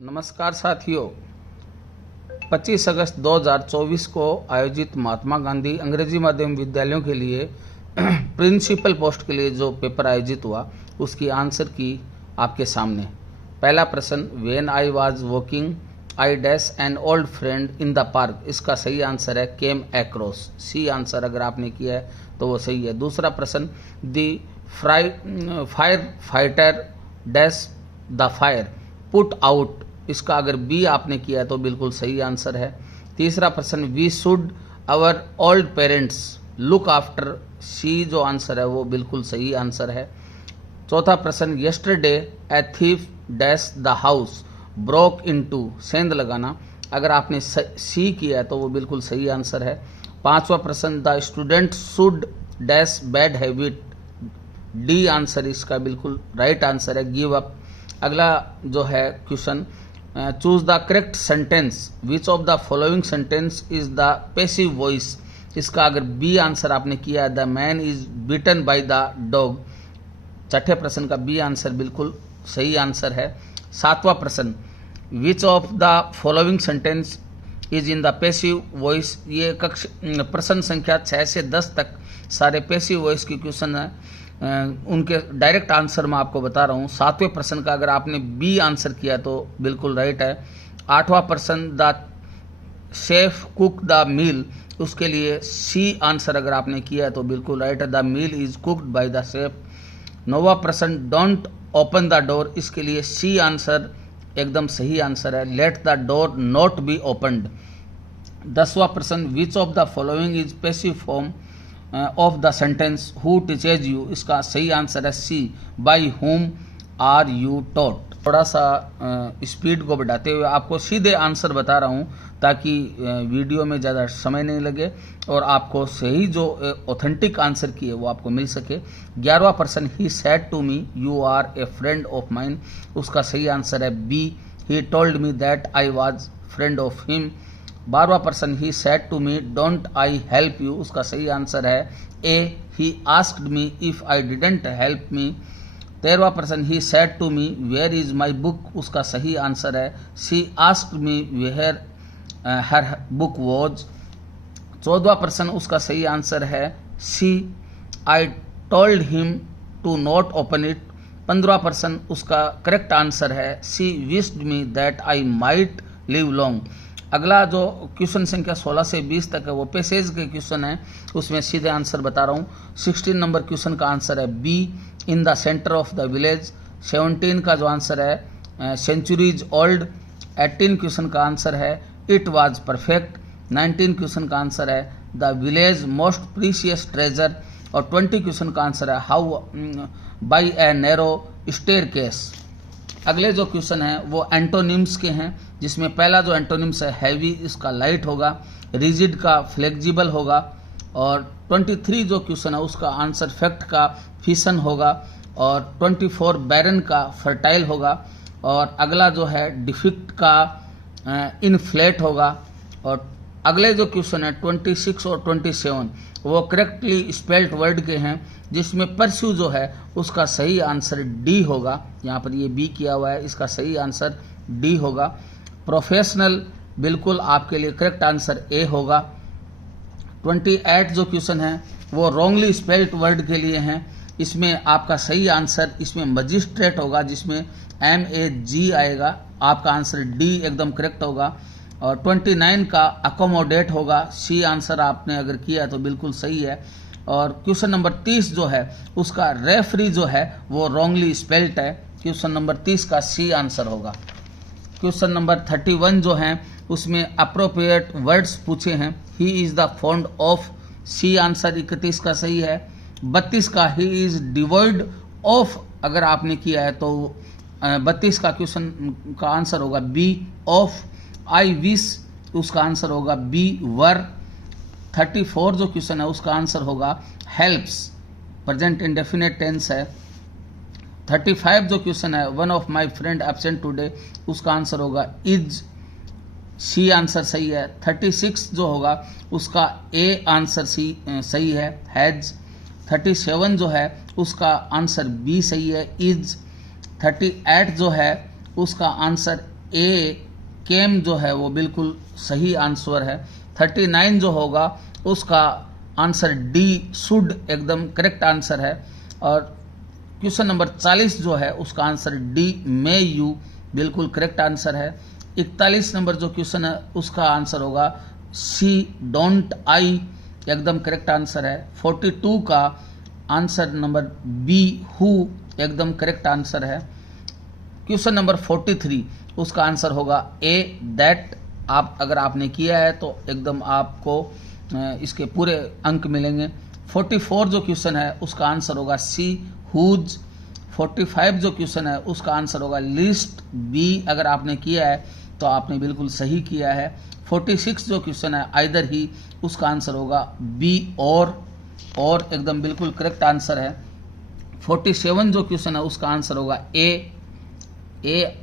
नमस्कार साथियों, 25 अगस्त 2024 को आयोजित महात्मा गांधी अंग्रेजी माध्यम विद्यालयों के लिए प्रिंसिपल पोस्ट के लिए जो पेपर आयोजित हुआ उसकी आंसर की आपके सामने। पहला प्रश्न, when I was walking I dash an old friend in the park. इसका सही आंसर है केम अक्रॉस। सी आंसर अगर आपने किया है तो वो सही है। दूसरा प्रश्न, the fire fighter dash the fire put out. इसका अगर बी आपने किया है तो बिल्कुल सही आंसर है। तीसरा प्रश्न, we should our old parents look after. C जो आंसर है वो बिल्कुल सही आंसर है। चौथा प्रश्न, yesterday a thief dash the house broke into. सेंध लगाना, अगर आपने सी किया है तो वो बिल्कुल सही आंसर है। पांचवा प्रश्न, the student should dash bad habit. D answer इसका बिल्कुल राइट आंसर है, गिव अप। अगला जो है question, choose the correct sentence which of the following sentence is the passive voice. इसका अगर बी आंसर आपने किया है, the man is beaten by the dog. छठे प्रश्न का बी आंसर बिल्कुल सही आंसर है। सातवां प्रश्न, which of the following sentence is in the passive voice. ये कक्ष प्रश्न संख्या 6 से 10 तक सारे पैसिव वॉइस के क्वेश्चन है, उनके डायरेक्ट आंसर मैं आपको बता रहा हूँ। सातवें प्रश्न का अगर आपने बी आंसर किया तो बिल्कुल राइट है। आठवां प्रश्न, the chef cook the meal. उसके लिए सी आंसर अगर आपने किया है तो बिल्कुल राइट है, the meal is cooked by the chef. नौवां प्रश्न, डोंट ओपन द डोर। इसके लिए सी आंसर एकदम सही आंसर है, let the door not be opened. 10वां प्रश्न, which of the following is passive form of the sentence who teaches you. इसका सही आंसर है C, by whom are you taught. थोड़ा सा स्पीड को बढ़ाते हुए आपको सीधे आंसर बता रहा हूँ ताकि वीडियो में ज़्यादा समय नहीं लगे और आपको सही जो ऑथेंटिक आंसर की है वो आपको मिल सके। 11वां प्रश्न, he said to me you are a friend of mine. उसका सही आंसर है B, he told me that I was friend of him. 12वां प्रश्न, he said to me don't I help you. उसका सही आंसर है A, he asked me if I didn't help me. 13वां प्रश्न, he said to me where is my book. उसका सही answer है C, asked me where her book was. 14वां प्रश्न, उसका सही आंसर है C, I told him to not open it. 15वां प्रश्न, उसका करेक्ट आंसर है C, wished me that I might live long. अगला जो क्वेश्चन संख्या 16 से 20 तक है वो पैसेज के क्वेश्चन है, उसमें सीधे आंसर बता रहा हूँ। 16 नंबर क्वेश्चन का आंसर है B, in the centre of the village. 17 का जो आंसर है सेंचुरीज ओल्ड। 18 क्वेश्चन का आंसर है इट वाज परफेक्ट। 19 क्वेश्चन का आंसर है the village most precious treasure. और 20 क्वेश्चन का आंसर है how by a narrow staircase. अगले जो क्वेश्चन है वो एंटोनिम्स के हैं, जिसमें पहला जो एंटोनिम्स है हैवी, इसका लाइट होगा। रिजिड का फ्लेक्सिबल होगा। और 23 जो क्वेश्चन है उसका आंसर फैक्ट का फिशन होगा। और 24 बैरन का फर्टाइल होगा। और अगला जो है डिफिक्ट का इनफ्लेट होगा। और अगले जो क्वेश्चन है 26 और 27 वो करेक्टली स्पेल्ड वर्ड के हैं, जिसमें परस्यू जो है उसका सही आंसर डी होगा। यहाँ पर ये बी किया हुआ है, इसका सही आंसर डी होगा। प्रोफेशनल बिल्कुल आपके लिए करेक्ट आंसर ए होगा। 28 जो क्वेश्चन है वो रॉन्गली स्पेल्ड वर्ड के लिए हैं, इसमें आपका सही आंसर इसमें मजिस्ट्रेट होगा, जिसमें MAG आएगा। आपका आंसर डी एकदम करेक्ट होगा। और 29 का अकोमोडेट होगा। सी आंसर आपने अगर किया तो बिल्कुल सही है। और क्वेश्चन नंबर 30 जो है उसका रेफरी जो है वो रॉन्गली स्पेल्ड है। क्वेश्चन नंबर 30 का सी आंसर होगा। क्वेश्चन नंबर 31 जो है उसमें अप्रोप्रिएट वर्ड्स पूछे हैं। He is the fond of. C answer 31 का सही है। 32 का ही इज डिवॉइड ऑफ अगर आपने किया है तो 32 का क्वेश्चन का आंसर होगा बी, ऑफ। आई विश उसका आंसर होगा बी, वर। 34 जो क्वेश्चन है उसका आंसर होगा हेल्प्स, प्रेजेंट इंडेफिनिट टेंस है। 35 जो क्वेश्चन है one of my friend absent today, उसका आंसर होगा इज। सी आंसर सही है। 36 जो होगा उसका ए आंसर सी सही है, हैज। 37 जो है उसका आंसर बी सही है, इज। 38 जो है उसका आंसर ए केम जो है वो बिल्कुल सही आंसर है। 39 जो होगा उसका आंसर डी शुड एकदम करेक्ट आंसर है। और क्वेश्चन नंबर 40 जो है उसका आंसर डी मे यू बिल्कुल करेक्ट आंसर है। 41 नंबर जो क्वेश्चन है उसका आंसर होगा सी डोंट आई एकदम करेक्ट आंसर है। 42 का आंसर नंबर बी हु एकदम करेक्ट आंसर है। क्वेश्चन नंबर 43 उसका आंसर होगा ए दैट। आप अगर आपने किया है तो एकदम आपको इसके पूरे अंक मिलेंगे। 44 जो क्वेश्चन है उसका आंसर होगा सी हुज। 45 जो क्वेश्चन है उसका आंसर होगा लिस्ट बी। अगर आपने किया है तो आपने बिल्कुल सही किया है। 46 जो क्वेश्चन है आइदर ही, उसका आंसर होगा बी और एकदम बिल्कुल करेक्ट आंसर है। 47 जो क्वेश्चन है उसका आंसर होगा ए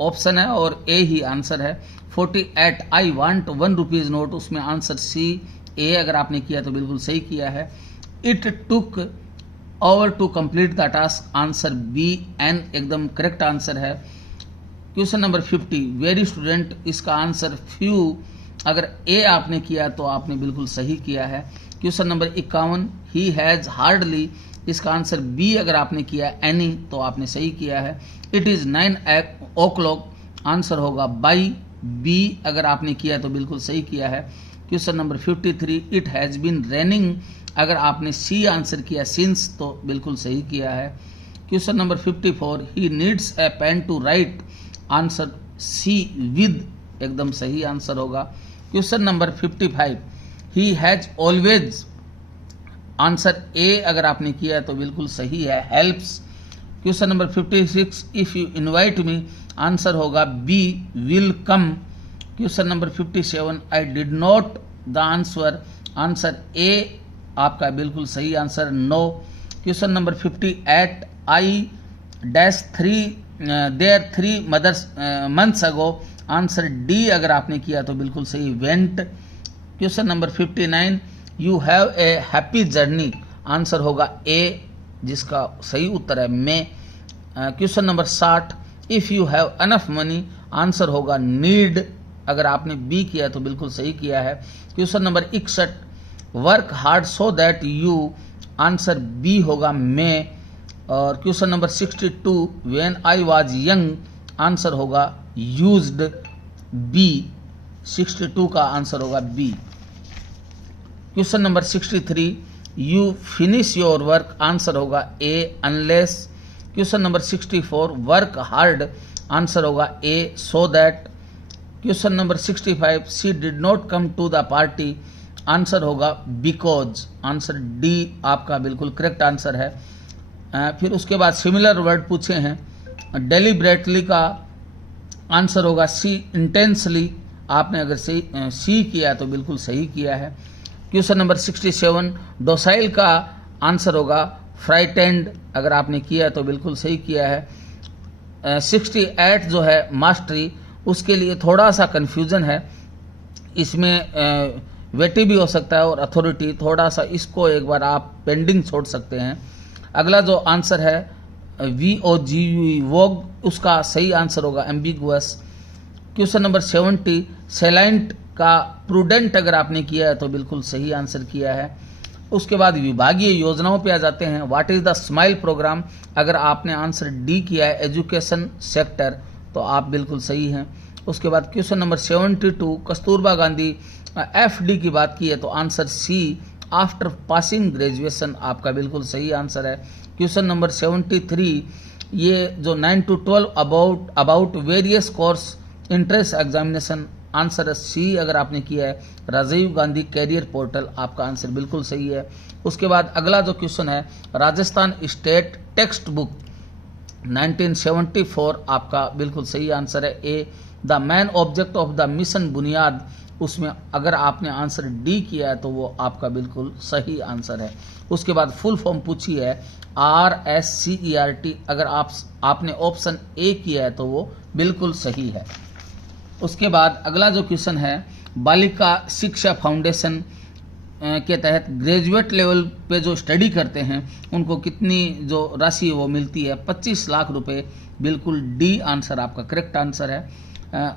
ऑप्शन है और ए ही आंसर है। 48 आई वांट 1 रुपीज नोट, उसमें आंसर सी ए अगर आपने किया तो बिल्कुल सही किया है। It took over to complete the task, answer B एन एकदम करेक्ट आंसर है। क्वेश्चन नंबर 50 वेरी स्टूडेंट, इसका आंसर फ्यू अगर ए आपने किया तो आपने बिल्कुल सही किया है। Question number 51 he has hardly, इसका आंसर बी अगर आपने किया एनी तो आपने सही किया है। इट इज 9 o'clock, आंसर होगा बाई बी अगर आपने किया तो बिल्कुल सही किया है। Question number 53 it has been raining, अगर आपने सी आंसर किया सिंस तो बिल्कुल सही किया है। Question number 54 he needs a pen to write, answer C with एकदम सही आंसर होगा। Question number 55 he has always, answer A अगर आपने किया है तो बिल्कुल सही है helps. Question number 56 if you invite me, answer होगा B will come. Question number 57 I did not the answer, answer A आपका बिल्कुल सही answer know. Question number 58 I dash 3 there 3 months ago, answer D अगर आपने किया तो बिल्कुल सही went. Question number 59 you have a happy journey, answer होगा ए जिसका सही उत्तर है may. Question number 60 if you have enough money, answer होगा नीड, अगर आपने बी किया तो बिल्कुल सही किया है। Question number 61 work hard so that you, answer B होगा मे। और question number 62 when I was young, answer होगा यूज्ड बी। 62 का आंसर होगा B. Question number 63 you finish your work, answer होगा A unless. Question number 64 work hard, answer होगा A so that. Question number 65 she did not come to the party, answer होगा because, answer D आपका बिल्कुल correct answer है। फिर उसके बाद similar word पूछे हैं। डेलिब्रेटली का आंसर होगा सी इंटेंसली, आपने अगर सी किया तो बिल्कुल सही किया है। क्वेश्चन नंबर 67 डोसाइल का आंसर होगा फ्राइटेंड, अगर आपने किया तो बिल्कुल सही किया है। 68 जो है मास्टरी, उसके लिए थोड़ा सा कन्फ्यूजन है, इसमें वेटी भी हो सकता है और अथॉरिटी, थोड़ा सा इसको एक बार आप पेंडिंग छोड़ सकते हैं। अगला जो आंसर है VOGUE वोग, उसका सही आंसर होगा एम्बिगुअस। क्वेश्चन नंबर 70 सेलाइंट का प्रूडेंट अगर आपने किया है तो बिल्कुल सही आंसर किया है। उसके बाद विभागीय योजनाओं पे आ जाते हैं। What is the smile programme, अगर आपने आंसर डी किया है एजुकेशन सेक्टर तो आप बिल्कुल सही हैं। उसके बाद question number 72 Kasturba Gandhi FD की बात की है तो answer C after passing graduation आपका बिल्कुल सही आंसर है। क्वेश्चन नंबर 73 ये जो 9 to 12 about various course entrance examination, answer C अगर आपने किया है राजीव गांधी कैरियर पोर्टल, आपका आंसर बिल्कुल सही है। उसके बाद अगला जो क्वेश्चन है राजस्थान स्टेट टेक्स्ट बुक 1974, आपका बिल्कुल सही आंसर है A. The main object of the mission Buniyaad, उसमें अगर आपने आंसर डी किया है तो वो आपका बिल्कुल सही आंसर है। उसके बाद फुल फॉर्म पूछी है RSCERT, अगर आपने ऑप्शन ए किया है तो वो बिल्कुल सही है। उसके बाद अगला जो क्वेश्चन है बालिका शिक्षा फाउंडेशन के तहत ग्रेजुएट लेवल पे जो स्टडी करते हैं उनको कितनी जो राशि वो मिलती है 25 लाख रुपए, बिल्कुल डी आंसर आपका करेक्ट आंसर है।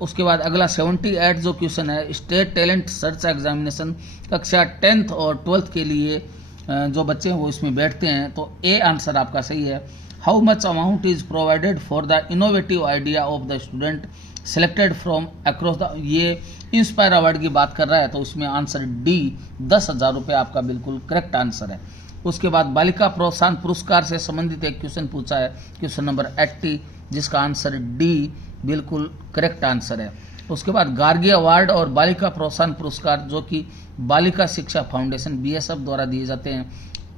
उसके बाद अगला 78 जो क्वेश्चन है, स्टेट टैलेंट सर्च एग्जामिनेशन कक्षा 10th और 12th के लिए जो बच्चे हैं वो इसमें बैठते हैं। तो ए आंसर आपका सही है। How much amount is provided for the innovative idea of the student selected from across the, ये इंस्पायर अवार्ड की बात कर रहा है, तो इसमें आंसर डी 10,000 रुपये आपका बिल्कुल करेक्ट आंसर है। उसके बाद बालिका प्रोत्साहन पुरस्कार से संबंधित एक क्वेश्चन पूछा है, क्वेश्चन नंबर 80, जिसका आंसर डी बिल्कुल करेक्ट आंसर है। उसके बाद गार्गी अवार्ड और बालिका प्रोत्साहन पुरस्कार जो कि बालिका शिक्षा फाउंडेशन BSF द्वारा दिए जाते हैं,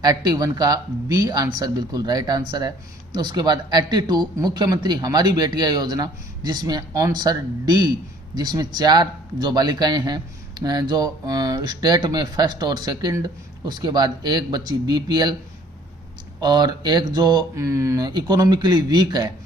81 का बी आंसर बिल्कुल राइट आंसर है। उसके बाद 82 मुख्यमंत्री हमारी बेटियां योजना, जिसमें आंसर डी, जिसमें 4 जो बालिकाएं हैं जो स्टेट में फर्स्ट और सेकंड, उसके बाद एक बच्ची BPL और एक जो इकोनॉमिकली वीक है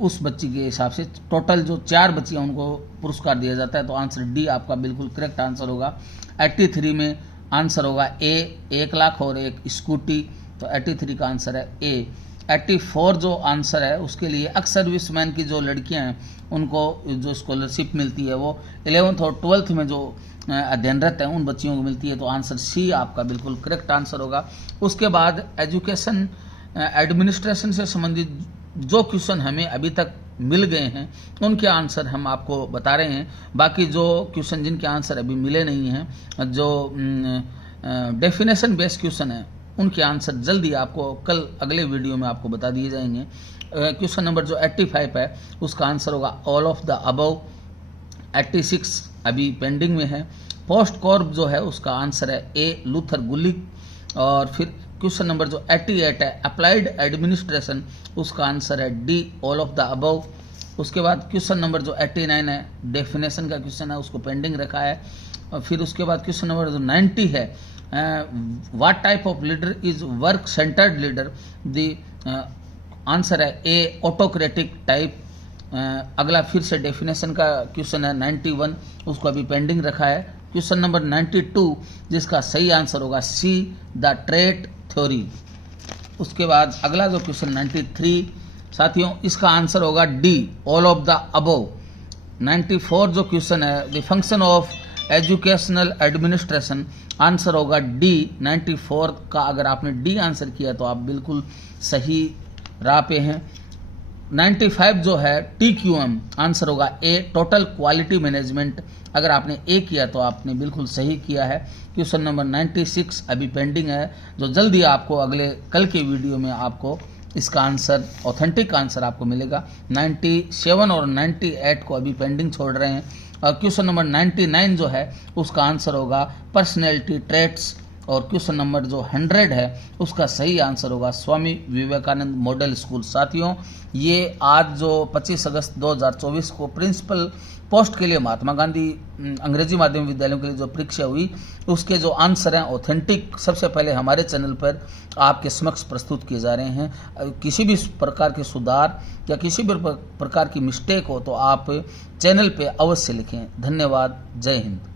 उस बच्ची के हिसाब से टोटल जो 4 बच्चियां उनको पुरस्कार दिया जाता है। तो आंसर डी आपका बिल्कुल करेक्ट आंसर होगा। 83 में आंसर होगा ए, 1 लाख और एक स्कूटी, तो 83 का आंसर है ए। 84 जो आंसर है उसके लिए एक्स सर्विसमैन की जो लड़कियां हैं उनको जो स्कॉलरशिप मिलती है वो 11th और 12th में जो अध्ययनरत हैं उन बच्चियों को मिलती है, तो आंसर सी आपका बिल्कुल करेक्ट आंसर होगा। उसके बाद एजुकेशन एडमिनिस्ट्रेशन से संबंधित जो क्वेश्चन हमें अभी तक मिल गए हैं उनके आंसर हम आपको बता रहे हैं। बाकी जो क्वेश्चन जिनके आंसर अभी मिले नहीं हैं, जो डेफिनेशन बेस्ड क्वेश्चन है, उनके आंसर जल्दी आपको कल अगले वीडियो में आपको बता दिए जाएंगे। क्वेश्चन नंबर जो 85 है उसका आंसर होगा ऑल ऑफ द अबव। 86 अभी पेंडिंग में है। पोस्ट कॉर्प जो है उसका आंसर है ए, लूथर गुलिक। और फिर क्वेश्चन नंबर जो 88 है अप्लाइड एडमिनिस्ट्रेशन, उसका आंसर है D, all of the above. उसके बाद क्वेश्चन नंबर जो 89 है डेफिनेशन का क्वेश्चन है, उसको पेंडिंग रखा है। और फिर उसके बाद क्वेश्चन नंबर जो 90 है what type of leader is work centred leader, the answer है ए, ऑटोक्रेटिक टाइप। अगला फिर से डेफिनेशन का क्वेश्चन है 91, उसको अभी पेंडिंग रखा है। क्वेश्चन नंबर 92 जिसका सही आंसर होगा सी, द ट्रेट थ्योरी। उसके बाद अगला जो क्वेश्चन 93 साथियों इसका आंसर होगा D, all of the above. 94 जो क्वेश्चन है the function of educational administration, answer होगा डी 94 का। अगर आपने डी आंसर किया तो आप बिल्कुल सही राह पे हैं। 95 जो है TQM, आंसर होगा ए, टोटल क्वालिटी मैनेजमेंट। अगर आपने ए किया तो आपने बिल्कुल सही किया है। क्वेश्चन नंबर 96 अभी पेंडिंग है, जो जल्दी आपको अगले कल के वीडियो में आपको इसका आंसर, ऑथेंटिक आंसर आपको मिलेगा। 97 और 98 को अभी पेंडिंग छोड़ रहे हैं। और क्वेश्चन नंबर 99 जो है उसका आंसर होगा पर्सनैलिटी ट्रेट्स। और क्वेश्चन नंबर जो 100 है उसका सही आंसर होगा स्वामी विवेकानंद मॉडल स्कूल। साथियों ये आज जो 25 अगस्त 2024 को प्रिंसिपल पोस्ट के लिए महात्मा गांधी अंग्रेजी माध्यम विद्यालयों के लिए जो परीक्षा हुई उसके जो आंसर हैं ऑथेंटिक सबसे पहले हमारे चैनल पर आपके समक्ष प्रस्तुत किए जा रहे हैं। किसी भी प्रकार के सुधार या किसी भी प्रकार की मिस्टेक हो तो आप चैनल पे अवश्य लिखें। धन्यवाद। जय हिंद।